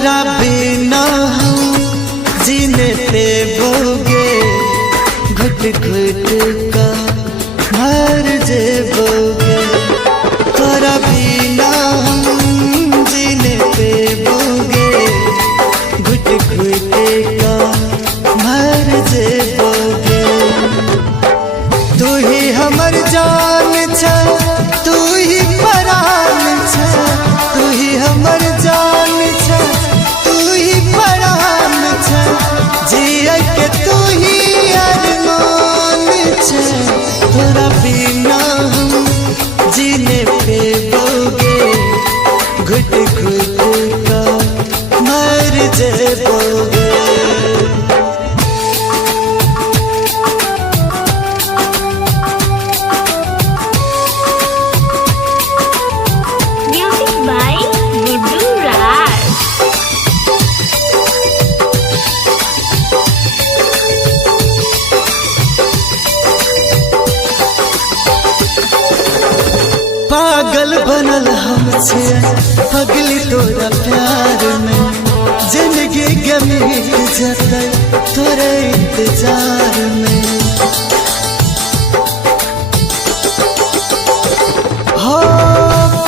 तोरा बिना हम जीने देबोगे, घुट घुट का मर जेबोगे। तोरा बिना हम जीने देबोगे, घुट घुट का मर जेबोगे। तू ही हमर जान छ, तू ही परान छ, तू ही हमर जान छ, तू ही परान छ, जिया के तू ही अरमान छ। तोरा बिना हम जीने पेबोगे, घुट घुट का मर जेबोगे। पागल बनल हम छियै पगली तोरा प्यार में, जिंदगी गमीर जतै तोरे इंतजार में। हो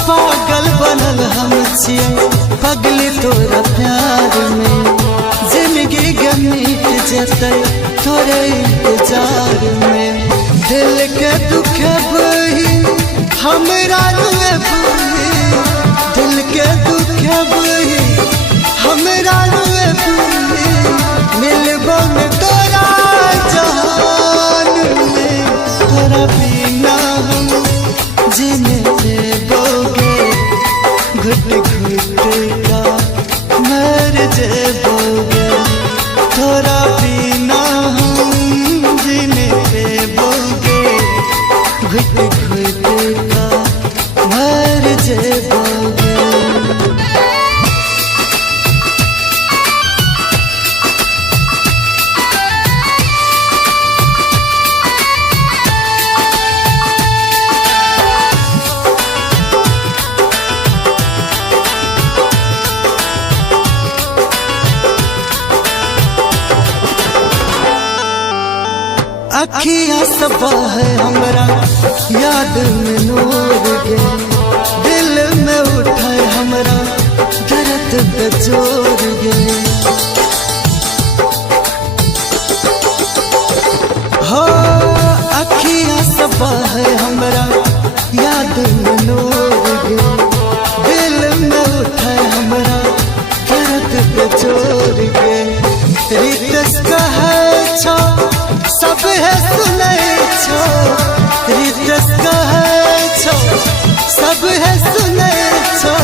पागल बनल हम छियै पगली तोरा प्यार में, जिंदगी गमीर जतै तोरे इंतजार में। दिल के दुख बही हमरा रुए बही, दिल के दुख बही हमरा रुए बही। मिलबो में तोरा जहान में, तोरा बिना हम जीने देबोगे, घुट घुट का मर जेबोगे। तोरा बिना हम जीने देबोगे, घुट घुट का मर जेबोगे। अखियाँ सब है हमरा याद में नूर गे, दिल में उठाए हमरा दर्द बेजोर गे। हो अखियाँ सब है हमरा याद में नूर गे, दिल में उठाए हमरा दर्द बेजोर गे। रितेश कहे छो सब है सुनै छो, रितेश कहे छो सब है सुनै छो।